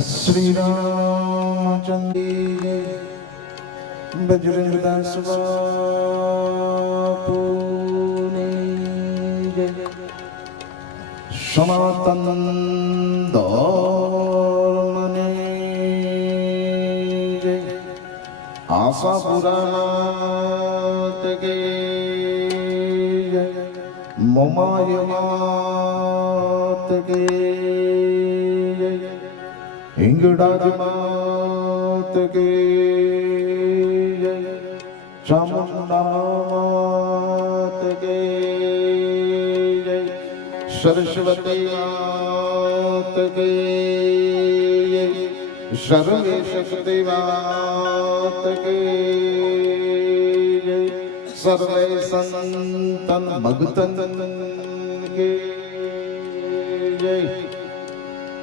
श्री रामचंद्र बजरंग दास बापू ने जय। सनातन धर्म ने जय। आशा पुराण के जय। मोमाय मात के जय। हिंगड़ाज मात के जय। चामुंडा मात के जय। सरस्वती मात के जय। सर्वे शक्ति मात के जय। सर्वे संतन भगतन के जय।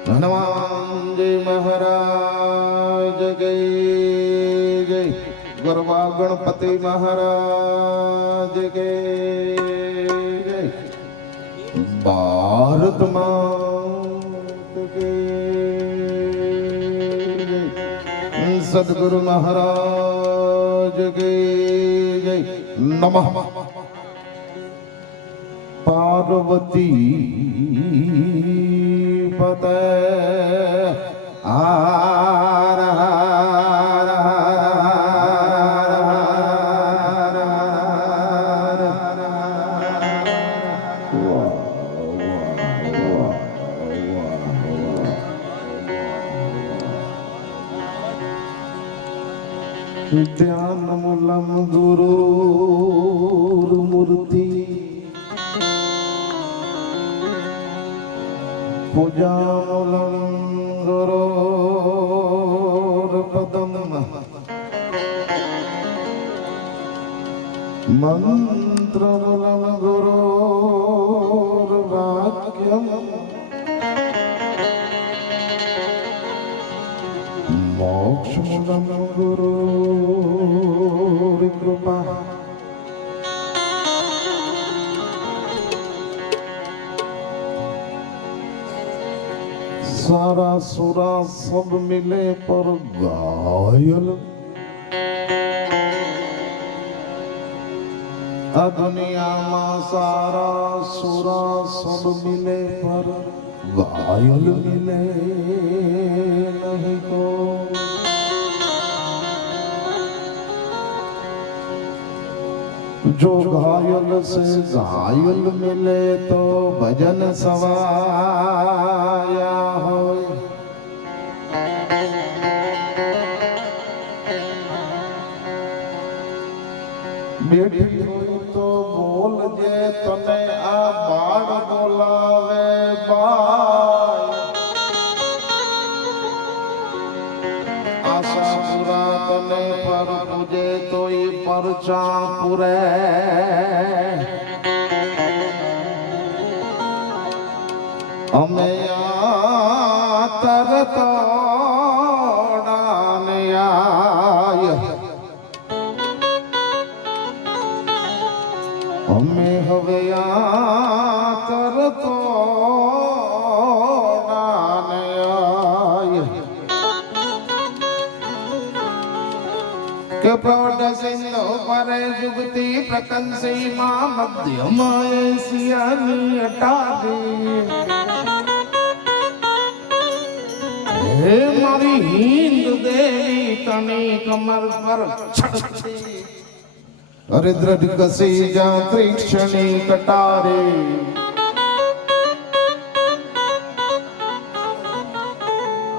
हनुमान जी महाराज के जय। गरबा गणपति महाराज के जय। भारत मात के जय। सद्गुरु महाराज के जय। नमः पार्वती पते आर ध्यान मूलम गुरु मूर्ति पूजा मूलम गुरोर्पदम मंत्र मूलम गुरोर्वाक्यम मोक्ष मूलम गुरोर्कृपा। सारा सुरा सब मिले पर घायल। दुनिया में सारा सुरा सब मिले पर घायल मिले नहीं को। जो घायल से घायल मिले तो भजन सवाया हो। बेटी हुई तो बोल जे तने आ बाड़ बोलावे बाय। आशा पूरा तने पर मुझे तो ही परचा पुरे। हमें तरत आय। हमें हवे तरत आय। के प्रौढ़ सिंधु परे जुगती प्रकंसी मां मध्यम सियानी हटा दी। हे मारी हिंद देवी तने कमर पर छड़ती। अरे दृढ़ कसी जा त्रिक्षणी कटारे।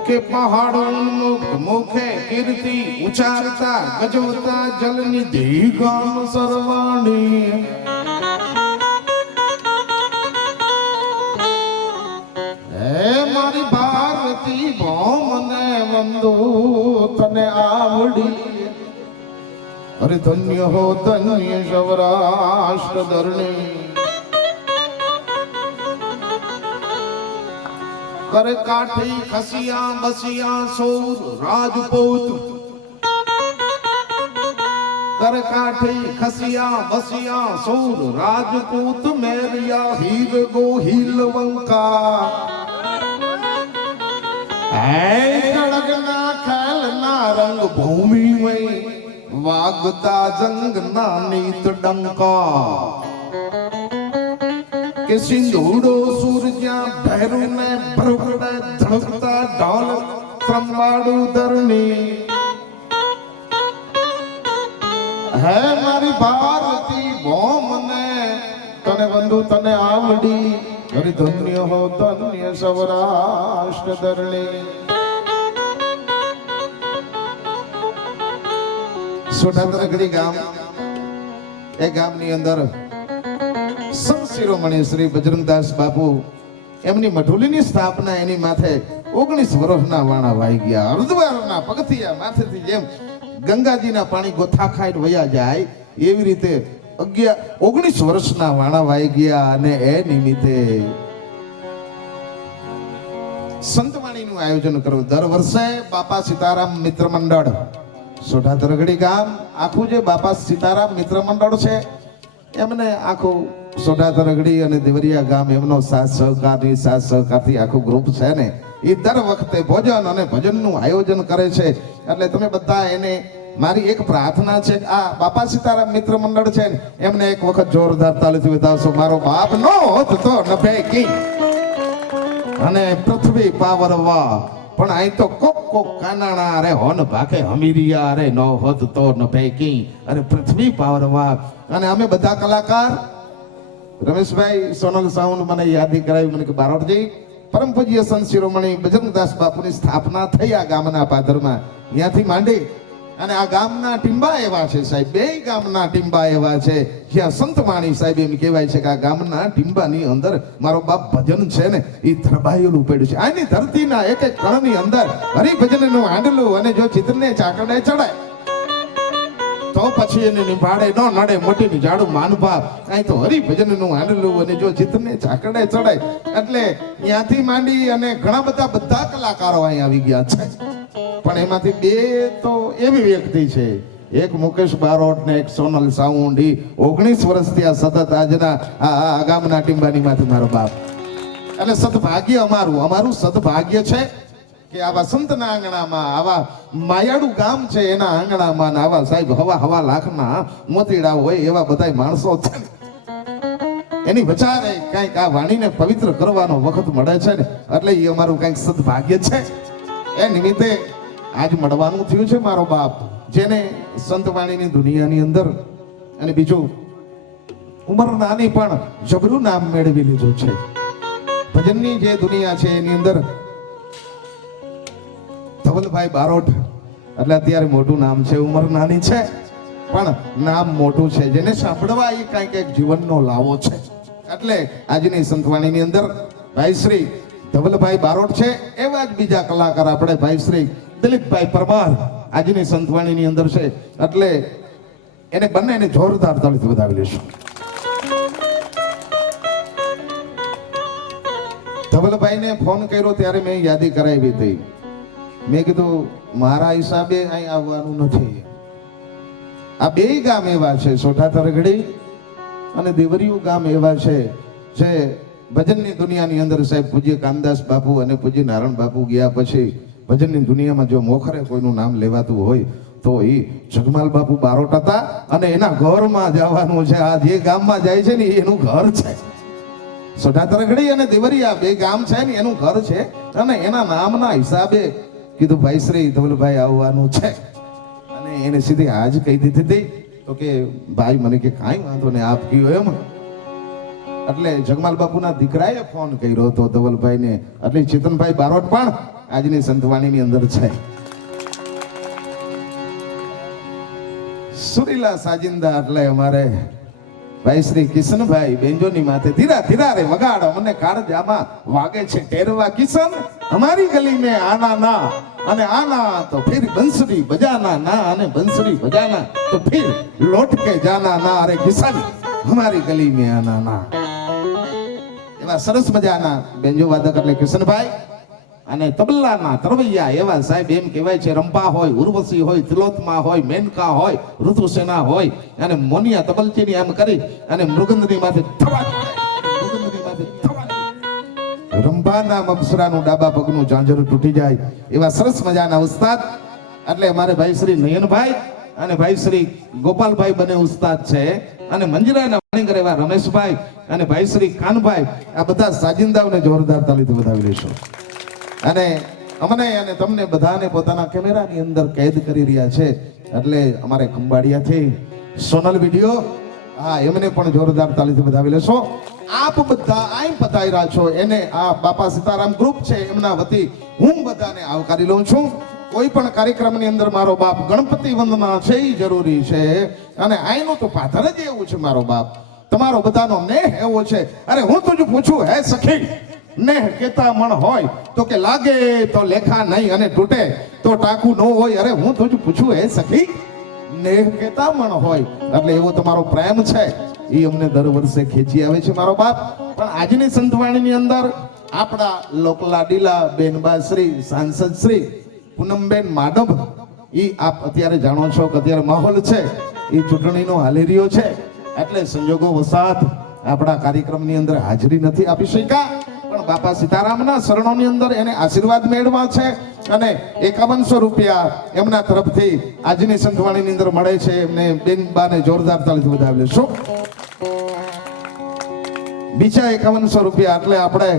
के पहाड़ों मुख मुखे कीर्ति उचारता गजवता जल निधि गाम सर्वाणी। हे मारी भारती भौम ने वंदो तने आवड़ी। अरे धन्य हो धन्य सौराष्ट्र धरणी। कर काठी खसिया बसिया सोर राजपूत। कर काठी खसिया बसिया सोर राजपूत। मेरिया हीर गो हील वंका। વાગતા જંગના નીત ડંકા કે સિંધુડો સૂરજ્યા ભૈરું ને ભરભડે ધડકતા ઢોલ ત્રંબાડું ધરણી હે મારી ભારતી ભોમને તને બંધુ તને આવડી હરિ ધન્ય હો ધન્ય સૌરાષ્ટ્ર ધરણી સોઢાદરગડી ગામ એ ગામની અંદર સંત શિરોમણી શ્રી બજરંગદાસ બાપુ એમની મઢુલીની સ્થાપના એની માથે 19 વર્ષના વાણા વાઈ ગયા. અર્ધવારના પગથિયા માથેથી જેમ ગંગાજીના પાણી ગોથા ખાઈને વયા જાય એવી રીતે 19 વર્ષના વાણા વાઈ ગયા અને એ નિમિત્તે સંતવાણીનું આયોજન કરવું. દર વર્ષે બાપા સીતારામ મિત્ર મંડળ સોઢાદરગડી ગામ આખું જે બાપા સીતારામ મિત્ર મંડળ છે એમને આખું સોઢાદરગડી અને દેવરિયા ગામ એમનો સાથ સહકારથી આખું ગ્રુપ છે ને એ દર વખતે ભોજન અને ભજનનું આયોજન કરે છે. એટલે તમે બધા એને મારી એક પ્રાર્થના છે કે આ બાપા સીતારામ મિત્ર મંડળ છે ને એમને એક વખત જોરદાર તાલીથી વધાવશો. મારો બાપ નો હોત તો નભે કી અને પૃથ્વી પાવરવા પણ અહીં તો કોક કાનાણા અરે હોન ભાખે હમીરિયા અરે નો હોત તો નભે કી અરે પૃથ્વી પાવરવા. અને અમે બધા કલાકાર રમેશભાઈ સોનલ સાઉન્ડ મને યાદી કરાવી મને કે બારોટજી પરમ પૂજ્ય સંત શિરોમણી બજરંગદાસ બાપુની સ્થાપના થઈ આ ગામના પાદરમાં ત્યાંથી માંડી અને આ ગામના ટીંબા એવા છે સાહેબ, બે ગામના ટીંબા એવા છે જ્યાં સંતવાણી સાહેબ એમ કહેવાય છે કે આ ગામના ટીંબાની અંદર મારો બાપ ભજન છે ને એ ધરબાયેલું પડ્યું છે. આની ધરતીના એક એક કણની અંદર હરિભજનનું હાંડલું અને જો ચિત્રને ચાકડે ચડાય તો પછી એને નિભાડે ન નડે મોટી જાડું માનભા. અહીં તો હરિભજનનું હાંડલું અને જો ચિત્રને ચાકડે ચડાય એટલે ત્યાંથી માંડી અને ઘણા બધા કલાકારો અહીં આવી ગયા છે. પણ એમાંથી બે તો એવી વ્યક્તિ છે, એક મુકેશ બારોટ ને એક સોનલ સાઉન્ડ. 19 વર્ષથી આ સતત આજના આ ગામના ટીંબાની માંથી મારો બાપ. એટલે સદભાગ્ય અમારું સદભાગ્ય છે કે આવા સંતના આંગણામાં આવા માયાડુ ગામ છે એના આંગણામાં આવા સાહેબ હવા લાખના મોતીડા હોય એવા બધા માણસો છે. એની વિચારે કઈક આ વાણીને પવિત્ર કરવાનો વખત મળે છે ને એટલે એ અમારું કઈક સદભાગ્ય છે. એ નિમિત્તે આજ મળવાનું થયું છે મારો બાપ જેને સંતવાણીની દુનિયાની અંદર અને બીજું ઉંમર નાની પણ જબરું નામ મેળવી લીધું છે. ભજનની જે દુનિયા છે એની અંદર ધવલભાઈ બારોટ એટલે અત્યારે મોટું નામ છે, ઉંમર નાની છે પણ નામ મોટું છે. જેને સાંભળવા એ કઈક એક જીવનનો લાવો છે. એટલે આજની સંતવાણીની અંદર ભાઈ શ્રી ધવલભાઈ બારોટ છે, એવા જ બીજા કલાકાર આપણે ભાઈ શ્રી દિલીપભાઈ પરમાર આજની સંતવાણીની અંદર છે. એટલે એને બંનેને જોરદાર તાળીથી વધાવી લઈશું. ધવલભાઈને ફોન કર્યો ત્યારે મેં યાદી કરાવી હતી. મેં કીધું મારા હિસાબે અહીં આવવાનું નથી. આ બે ગામ એવા છે, સોઢાદરગડી અને દેવરિયું ગામ એવા છે જે ભજનની દુનિયાની અંદર સાહેબ પૂજ્ય કામદાસ બાપુ અને પૂજ્ય નારાયણ બાપુ ગયા પછી ભજનની દુનિયામાં જો મોખરે કોઈનું નામ લેવાતું હોય તો એ જગમાલ બાપુ બારોટ હતા અને એના ઘરમાં જવાનું છે. આ જે ગામમાં જાય છે ને એનું ઘર છે. સોઢાદરગડી અને દેવરિયા બે ગામ છે ને એનું ઘર છે અને એના નામના હિસાબે કીધું ભાઈ શ્રી ધવલભાઈ આવવાનું છે. અને એને સીધી આજ કહી દીધી હતી તો કે ભાઈ મને કે કાંઈ વાંધો નહીં આપ કયો એમ. એટલે જગમાલ બાપુના દીકરાએ ફોન કર્યો હતો ધવલભાઈને. એટલે ચેતનભાઈ બારોટ પણ આજની સંતવાણીની અંદર છે. સુરીલા સાજિંદા એટલે અમારે ભાઈ શ્રી કિશનભાઈ બેંજોની માથે ધીરા ધીરા રે વગાડ મને કાળજામાં વાગે છે ટેરવા કિશન હમારી ગલી में आना ना અને આના તો ફિર બંસરી બજાના ના અને બંસરી બજાના તો ફિર લौट के जाना ना અરે કિશન हमारी गली में आना ना. એવા સરસ મજાના બેંજો વાદક એટલે કિશનભાઈ અને તબલાના તરવૈયા એવા સાહેબ એમ કહેવાય છે. રંપા હોય, ઉર્વશી હોય, તિલોત્મા હોય, મેનકા હોય, ઋતુસેના હોય અને મોનિયા તબલચીની આમ કરી અને મૃગંદની માથે રંભાના અપ્સરાનું ડાબા પગનું ઝાંઝર તૂટી જાય એવા સરસ મજાના ઉસ્તાદ એટલે અમારે ભાઈ શ્રી નયનભાઈ અને ભાઈ શ્રી ગોપાલભાઈ બંને ઉસ્તાદ છે, અને મંજીરાના વાણીકર એવા રમેશભાઈ અને ભાઈ શ્રી કાનભાઈ, આ બધા સાજિંદાઓને જોરદાર તાલીથી વધાવી લેશો. અને અમને અને તમને બધાને પોતાના કેમેરાની અંદર કેદ કરી રહ્યા છે એટલે અમારે ખંભાળિયાથી સોનલ વિડીયો, હા, એમને પણ જોરદાર તાલીથી વધાવી લેશો. આપ બધા આઈ પતાવી રહ્યા છો એને આ બાપા સીતારામ ગ્રુપ છે એમના વતી હું બધાને આવકારી લઉં છું. કોઈ પણ કાર્યક્રમની અંદર મારો બાપ ગણપતિ વંદના છે એ જરૂરી છે, અને આઈનું તો પાથર જ એવું છે મારો બાપ, તમારો બધાનો નેહ એવો છે. અરે હું તુજ પૂછું હે સખી, નેહ કેતા મણ હોય તો કે લાગે તો લેખા નહીં, અને તૂટે તો ટાકું ન હોય. અરે હું તુજ પૂછું હે સખી, નેહ કેતા મણ હોય, એટલે એવો તમારો પ્રેમ છે એ અમને દર વર્ષે ખેંચી આવે છે મારો બાપ. પણ આજની સંતવાણીની અંદર આપણા લોકલાડીલા બેનબા શ્રી સાંસદ શ્રી પૂનમબેન માડમ, એ આપ અત્યારે જાણો છો કે અત્યારે માહોલ છે એ ચૂંટણીનો હાલી રહ્યો છે, એટલે સંજોગો વસાત આપણા કાર્યક્રમની અંદર હાજરી નથી આપી શક્યા. પણ બાપા સીતારામના શરણોની અંદર એને આશીર્વાદ મેળવા છે, અને 5100 રૂપિયા એમના તરફથી આજની સંતવાણીની અંદર મળે છે. એમને બેનબાને જોરદાર તાલીથી વધાવી લેશો. બીજા 5100 રૂપિયા એટલે આપણે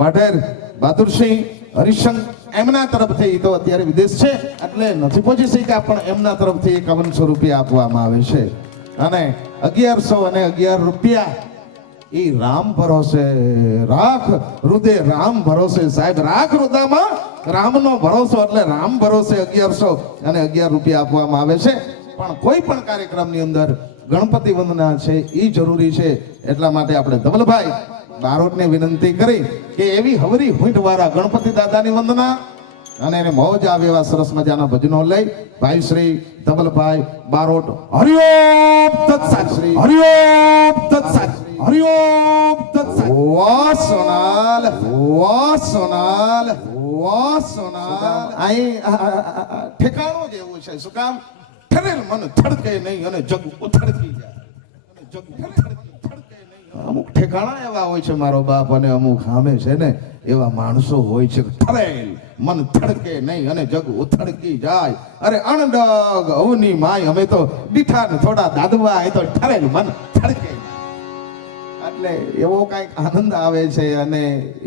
વાઢેર બહાદુરસિંહ હરિશંક એમના તરફથી, તો અત્યારે વિદેશ છે એટલે નથી પહોંચી શક્યા, પણ એમના તરફથી 5100 રૂપિયા આપવામાં આવે છે. અને 1100 અને 11 રૂપિયા એ રામ ભરોસે, રાખ રુદે રામ ભરોસે. સાહેબ, રાખ રુદામાં રામનો ભરોસો, એટલે રામ ભરોસે 1100 અને 11 રૂપિયા આપવામાં આવે છે. પણ કોઈ પણ કાર્યક્રમની અંદર ગણપતિ વંદના છે એ જરૂરી છે, એટલા માટે આપણે ધવલભાઈ બારોટને વિનંતી કરી કે એવી હવરી હુંઠ વાળા ગણપતિ દાદાની વંદના અને એને મોજ આવે એવા સરસ મજાના ભજનો લઈ ભાઈ શ્રી ધવલભાઈ બારોટ હરિઓમ તત્સત, શ્રી હરિઓમ તત્સત, હરિઓમ તત્સત. વાહ સોનાલ, વાહ સોનાલ, વાહ સોનાલ. અહીં ઠેકાણું જ એવું છે. શું કામ? ઠરેલ મન થડકે નહીં અને જગ ઉથડકી જાય, અને જગ થડકે નહીં. અમુક ઠેકાણા એવા હોય છે મારો બાપ, અને અમુક સામે છે ને એવા માણસો હોય છે ઠરેલ મન થડકે નહીં અને જગ ઉથડકી જાય. અરે અણડગ અવની માય, અમે તો દીઠા ને થોડા દાદવા, એ તો ઠરેલ મન થડકે. એટલે એવો કઈક આનંદ આવે છે, અને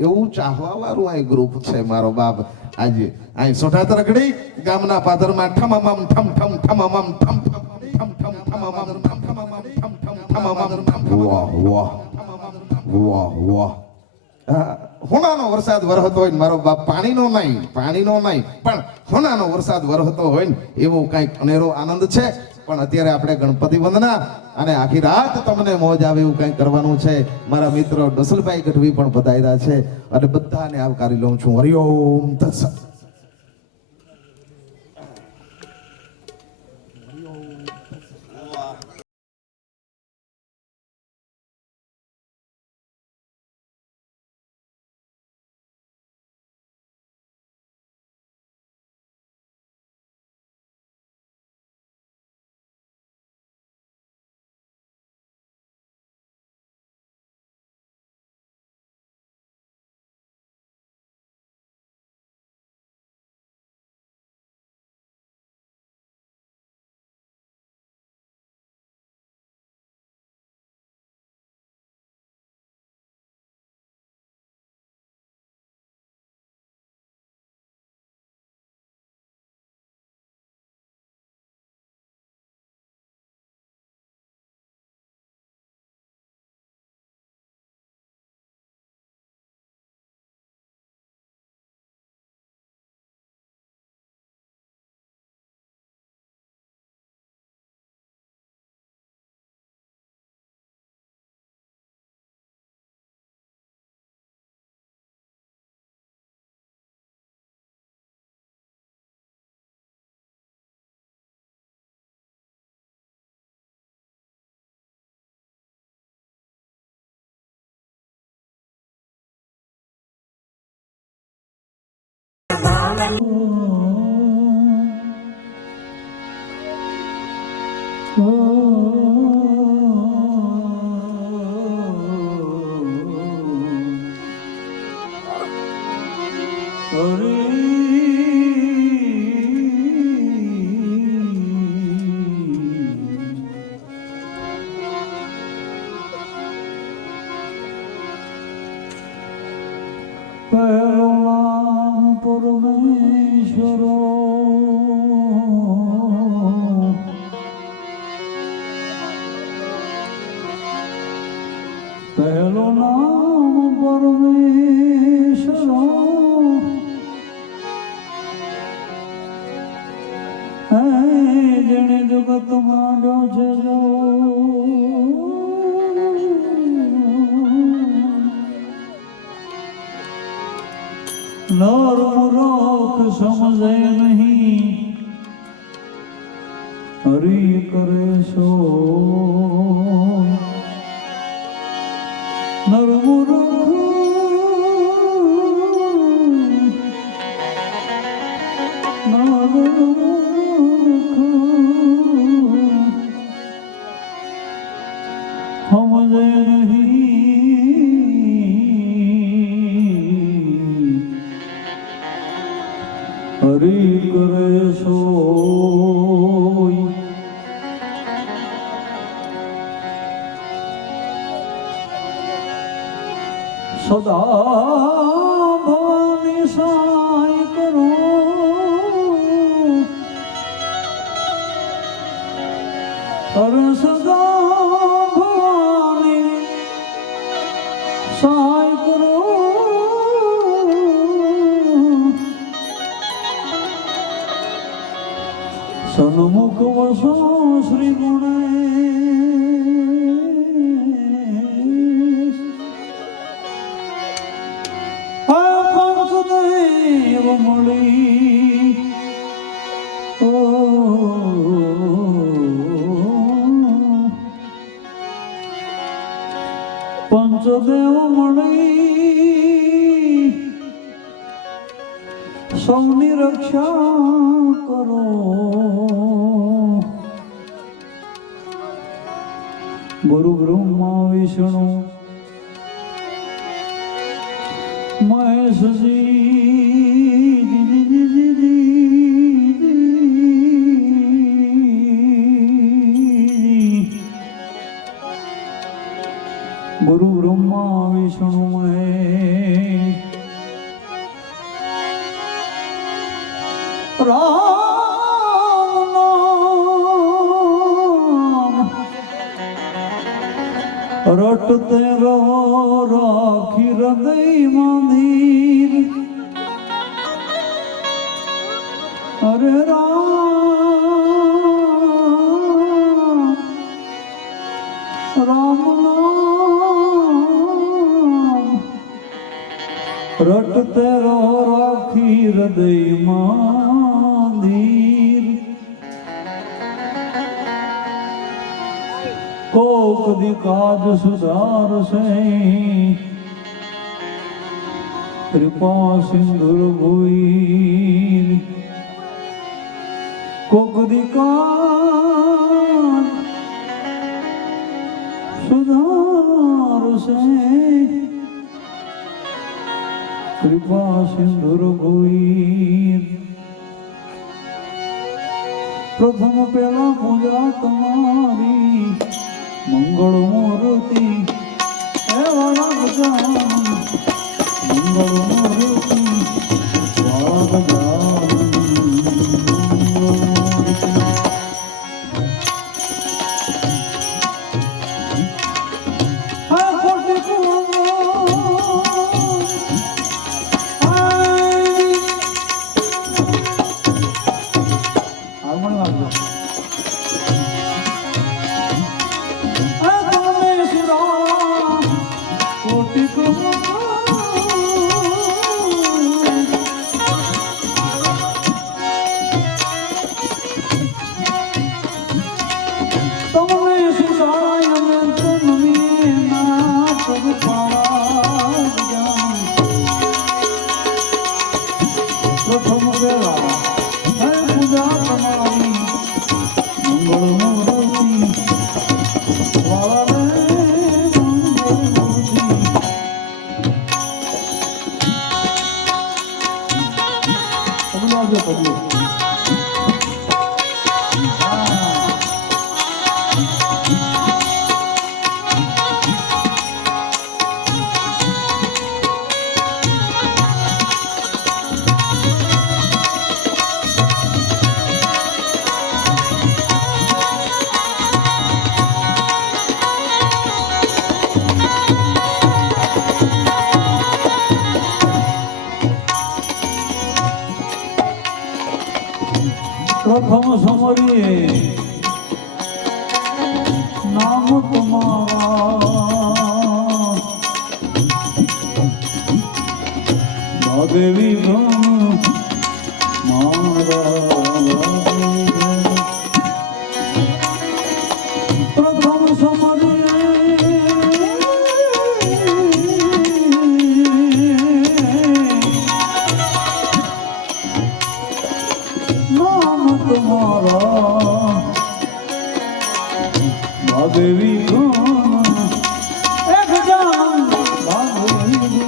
એવું ચાહવા વાળું આ ગ્રુપ છે મારો બાપ. આજે અહીં સોઢાતર રગડી ગામના પાદરમાં ઠમમમ ઠમ ઠમ ઠમમમ ઠમ ઠમ ઠમ ઠમ ઠમમમ ઠમ ઠમમમ ઠમ ઠમ ઠમમમ ઠમ. વાહ વાહ વાહ વાહ. હોનાનો વરસાદ વરસતો હોય મારો બાપ, પાણીનો નહીં, પાણીનો નહીં, પણ હોનાનો વરસાદ વરસતો હોય ને એવો કઈક અનેરો આનંદ છે. પણ અત્યારે આપણે ગણપતિ વંદના અને આખી રાત તમને મોજ આવે એવું કંઈક કરવાનું છે. મારા મિત્રો ડસલભાઈ ગઢવી પણ પધાર્યા છે, અને બધાને આવકારી લઉં છું. હરિઓમ તત્સત. પહેલો નામ પરમેશ્વરો પહેલો નામ પરમેશ્વરો હે જેણે જગત માંડ્યો છે નર મૂરખ સમજે નહીં હરી કરે સો નર મૂરખ સમજે હરી કરે સોય સદા ભવાની સાય કરો અરે સદા ભવાની સાય કરો સન્મુખ વસો શ્રી ગણેશ આ પંચદેવ મળી ઓ પંચદેવ મળી સૌની રક્ષા કરો ગુરુ બ્રહ્મા વિષ્ણુ મહેશજી ગુરુ બ્રહ્મા વિષ્ણુ મહેશ રામ નામ રટતે રહો રાખી હૃદય મંદિર અરે રામ રામ નામ રટતે રહો રાખી હૃદય મંદિર કોક દી કાજ સુધારશે કૃપા સિંધુર ભૂઈ કોક દી કાજ સુધારશે કૃપા સિંધુર ભૂઈ પ્રથમ પેલા પૂજા તમારી મંગળ મૂર્તિ એવા ગજાન મંગળ મૂર્તિ પ્રથમ સમરીએ નામ તમારા દેવી પ્રથમ સમરીએ નામ તમારા દેવી એક જાન ભાગવી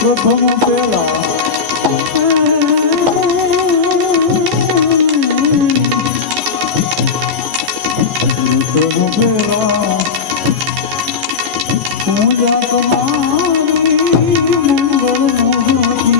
પ્રથમ પેલા પૂજા તમારી મંગળ મૂર્તિ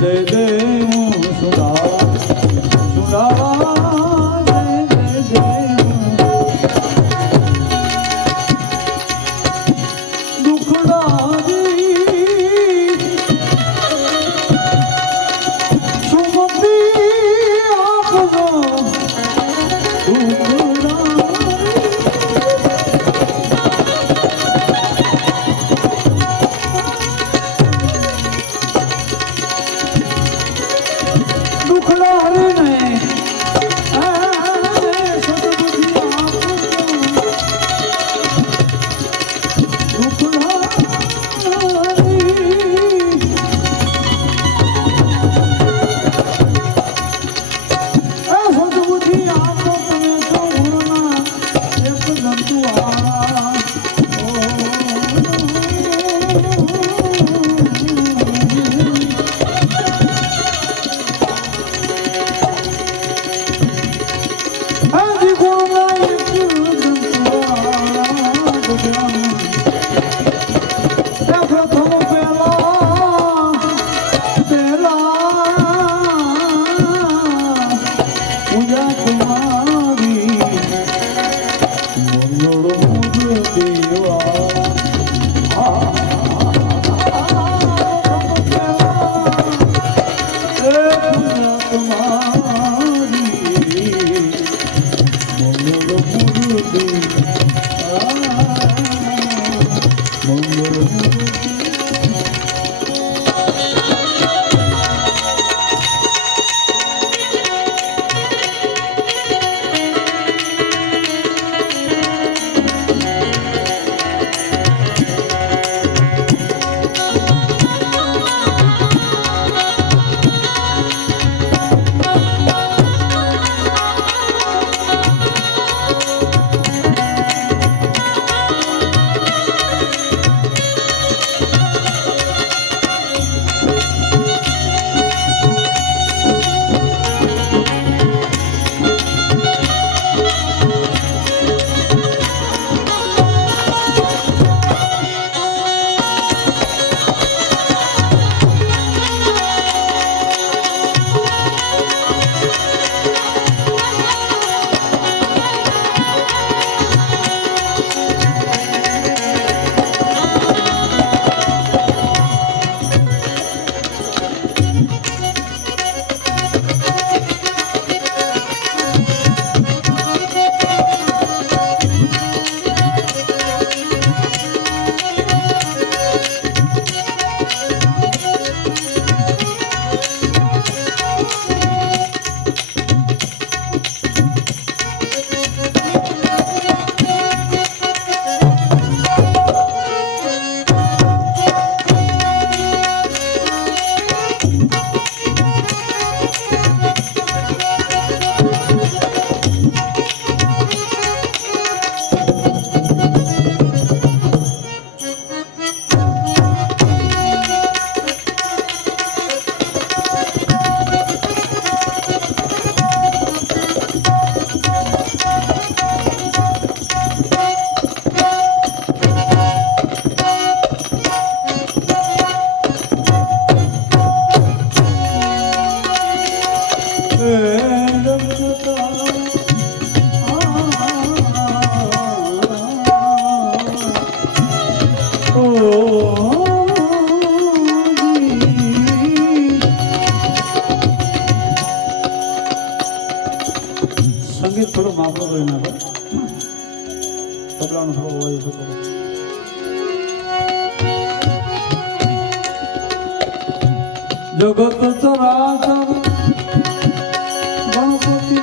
જય જય સુરા સુરા જય જય દુખડાજી સુમતિ આપજો સંગીત થોડું માપડો કરી નાખો, તબલાનો થોડો અવાજ ઓછો કરો. જગત ચરાચર ગણપતિ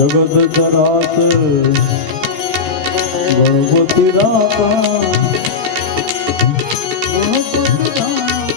જગત ચરાચર ગણપતિ રાતા ગણપતિ રાતા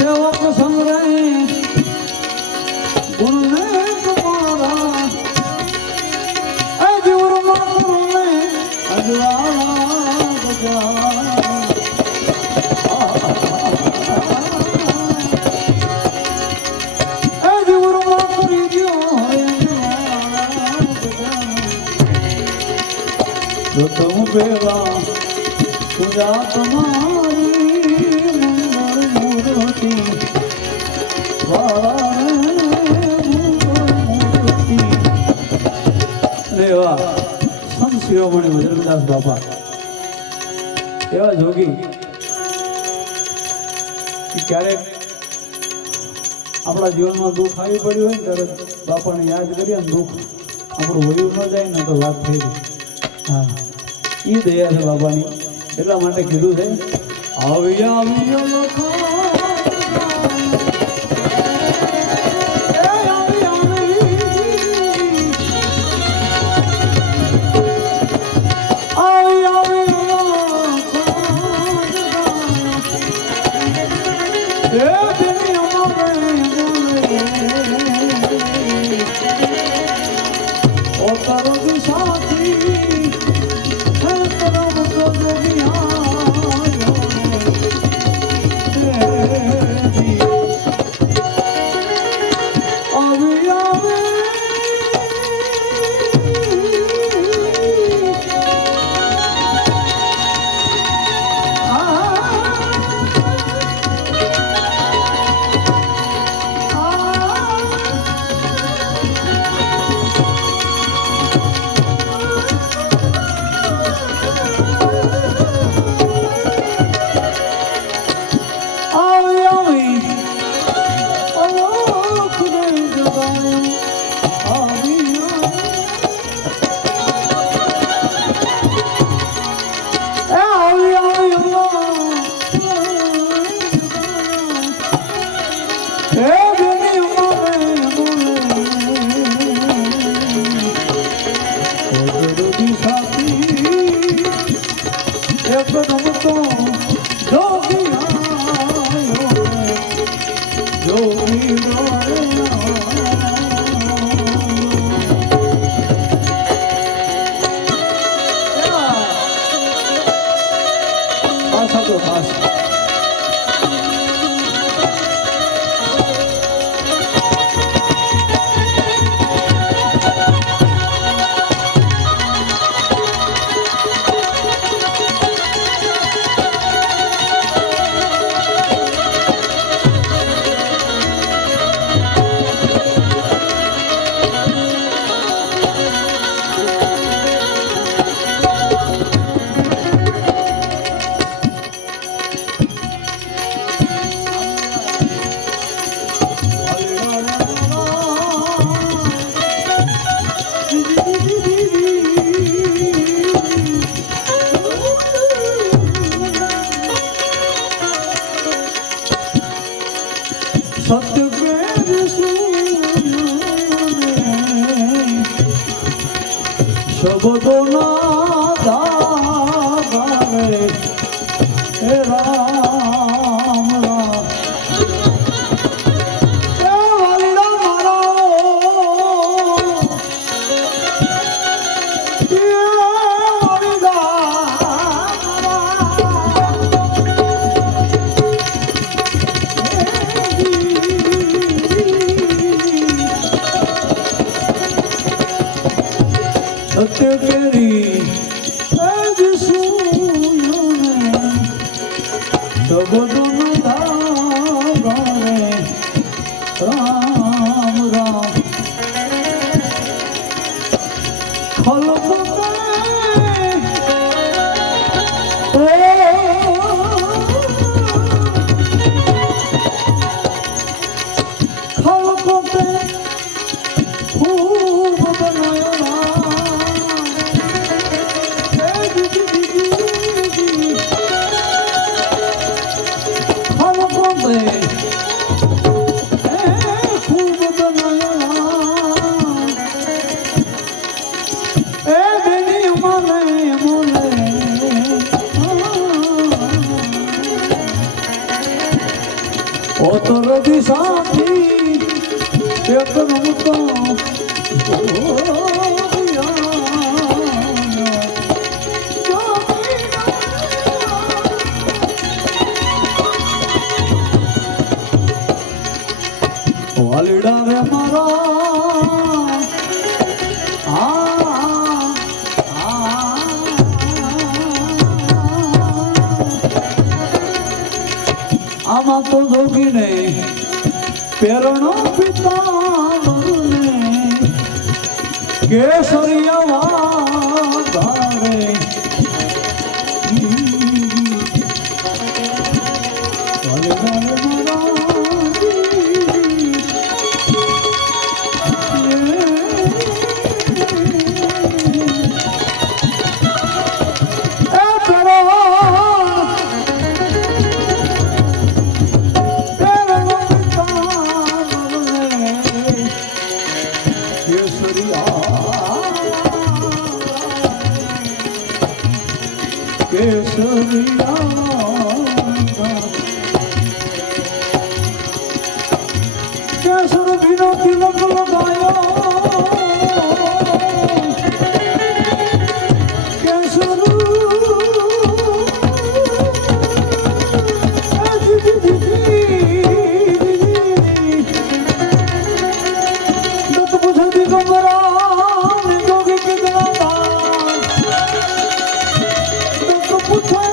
સેવક સમરે ગુણને તમારા અજુરમાં ગુણને અજવાળા ગજા અજુરમાં કરી દ્યો જો તમ પેલા પૂજા તમારી મંગળ મૂર્તિ એવા સંત શિરોમણી વજ્રદાસ બાપા એવા જોગી ક્યારેક આપણા જીવનમાં દુઃખ આવી પડ્યું હોય ને ત્યારે બાપાને યાદ કરીએ ને દુઃખ આપણું વયું ન જાય ને તો વાત થઈ ગઈ હા એ દયા છે બાબાની એટલા માટે કીધું છે આવી આવી શબ્દોના ધારે હે રામ રામ એ વાલીડા મારો એ વાલીડા સત્ય કેરી ઓ તો રજી સાથી એક રમતો વાલીડા રે મારા આમાં તો જોગીને પેરણો પિતા કેસરિયા ધારે કેસર વિનો તિલક લગાયો કેસર દત્ત પૂછે દિગંબરા ને જોગી કિતના દત્ત પૂછે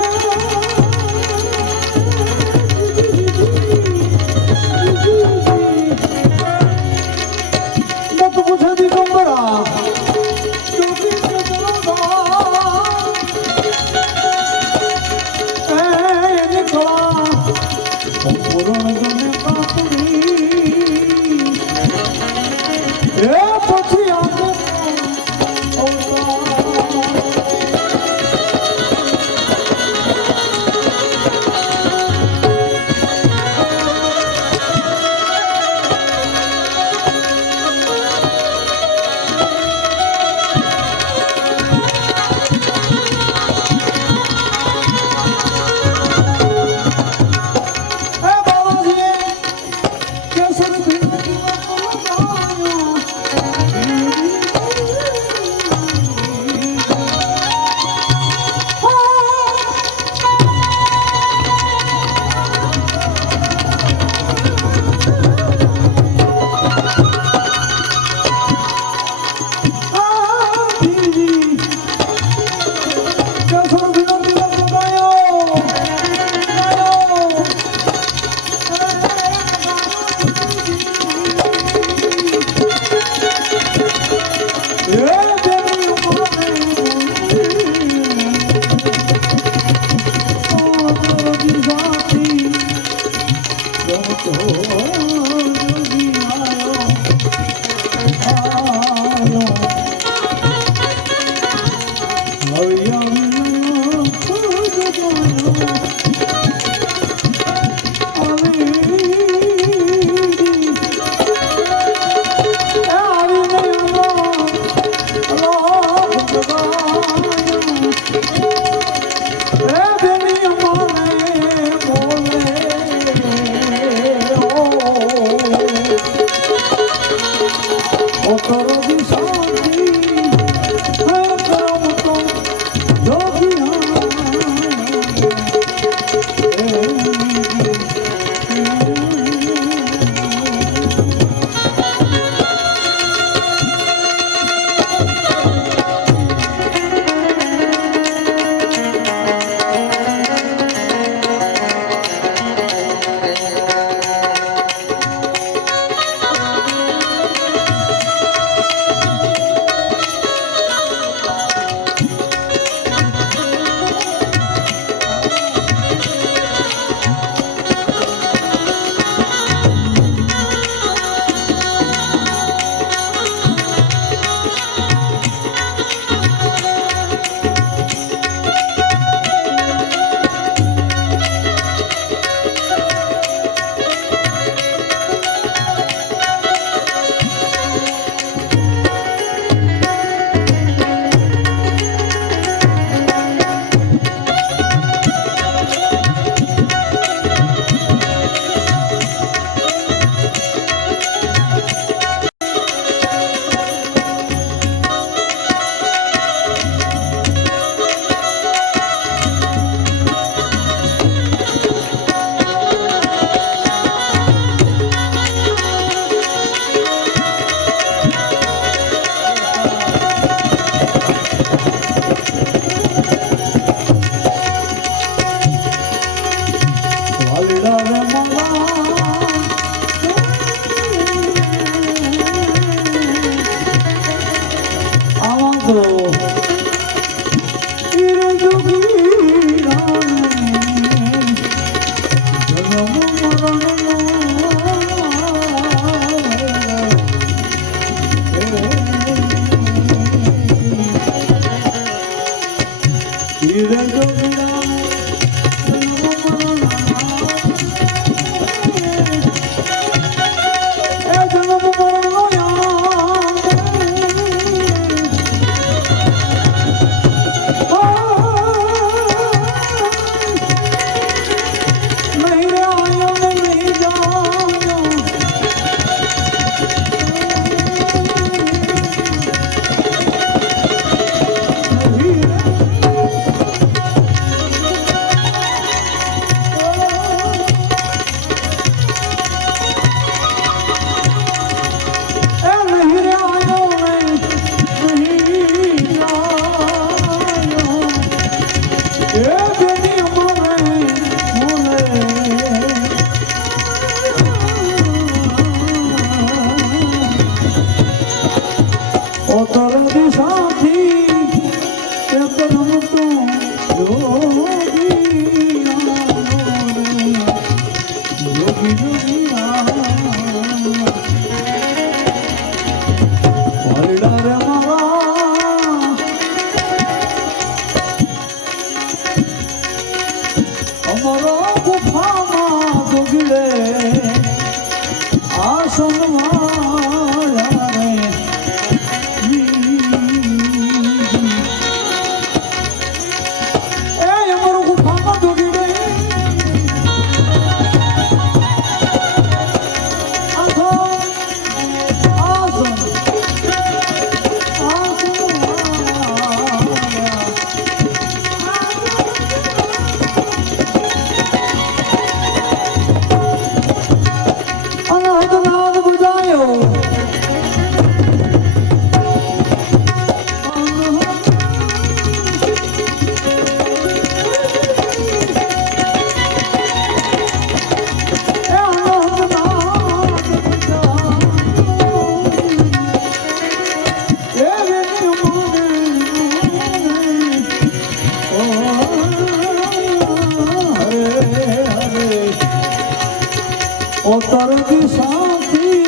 દિશાથી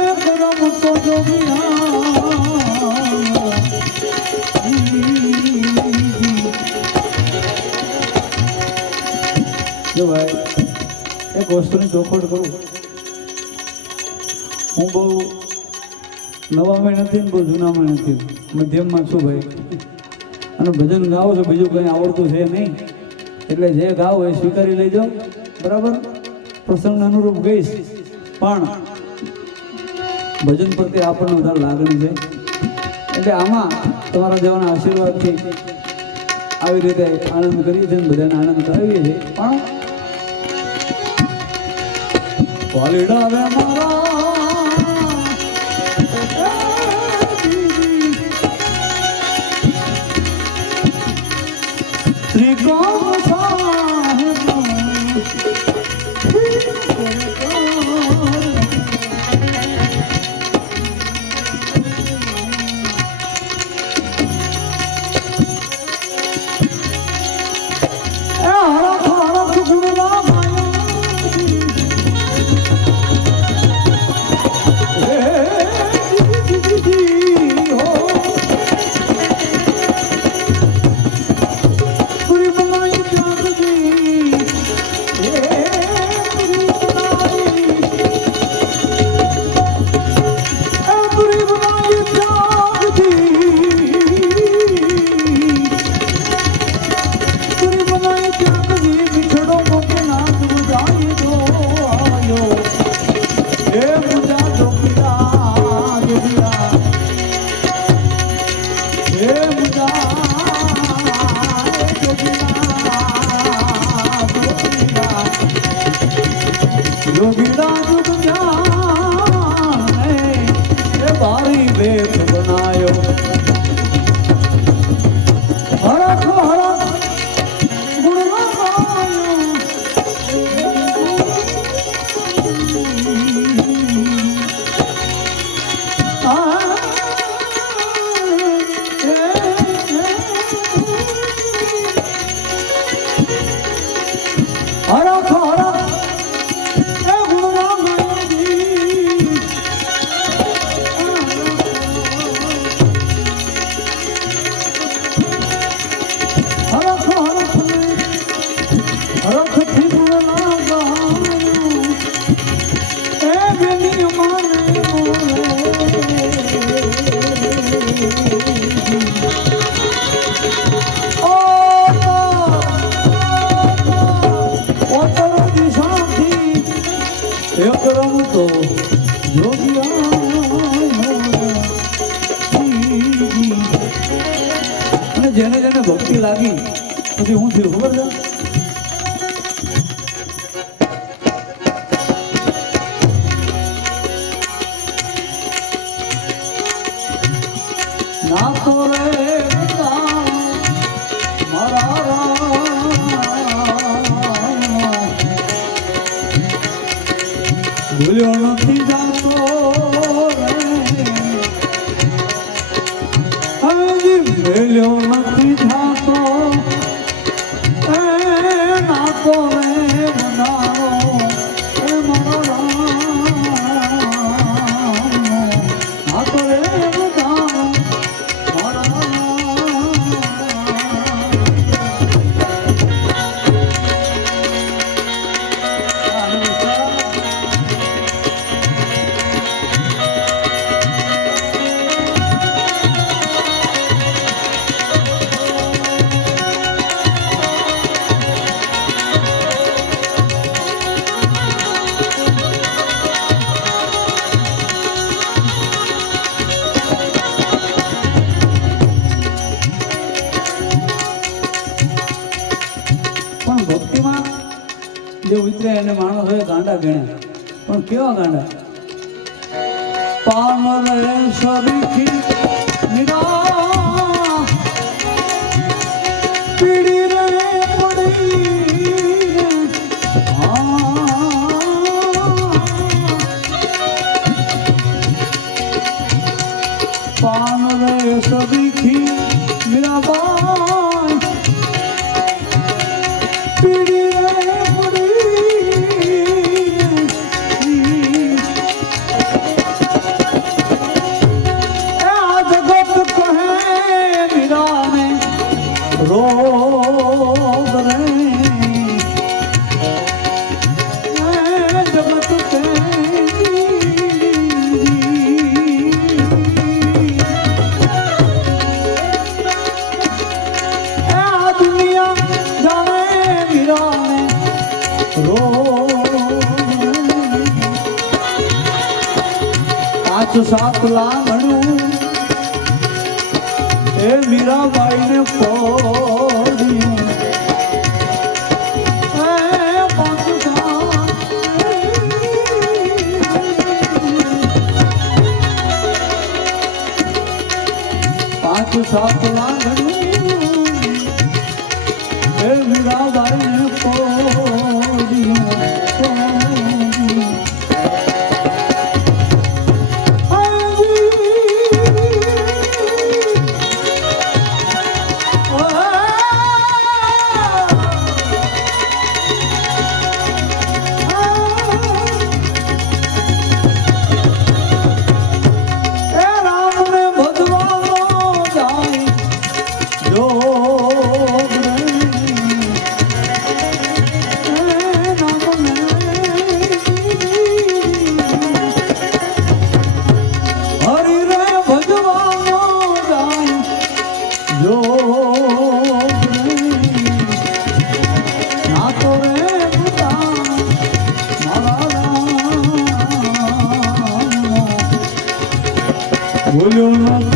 એકદમ તો જો ભાઈ એક વસ્તુની ચોખવટ કરું, હું બહુ નવામાં નથી ને બહુ જૂનામાં નથી, મધ્યમમાં છું ભાઈ. અને ભજન ગાવું છું, બીજું કંઈ આવડતું છે નહીં, એટલે જે ગાવ એ સ્વીકારી લેજો, બરાબર. પ્રસંગ અનુરૂપ ગઈશ, પણ ભજન પ્રત્યે આપણને વધારે લાગણી છે, એટલે આમાં તમારા જેવાના આશીર્વાદથી આવી રીતે આનંદ કરીએ છીએ, બધાને આનંદ કરાવીએ છીએ. પણ વાલીડા રે મારા ત્રિકોણ સાહેબ જેને જેને ભક્તિ લાગી પછી હું થયું ખબર છે? ના તો રે મારા ભૂલ્યો નથી જાતો ભૂલ્યો નથી જાતો નાતો રે મનારો મારો નાતો રે ભક્તિમાં જે ઉતરે એને માણસ હોય ગાંડા ગણે, પણ કેવા ગાંડા? પાન રે સરીખી નિરા પીડી રે પડી પાન રે સરીખી મીરાબાઈ પીડી રે પડી સાત લાગણું એ મીરાબાઈને પોડ્યું પાંચ સાત લાગણું એ મીરાબાઈને પોડ્યું બોલ્યો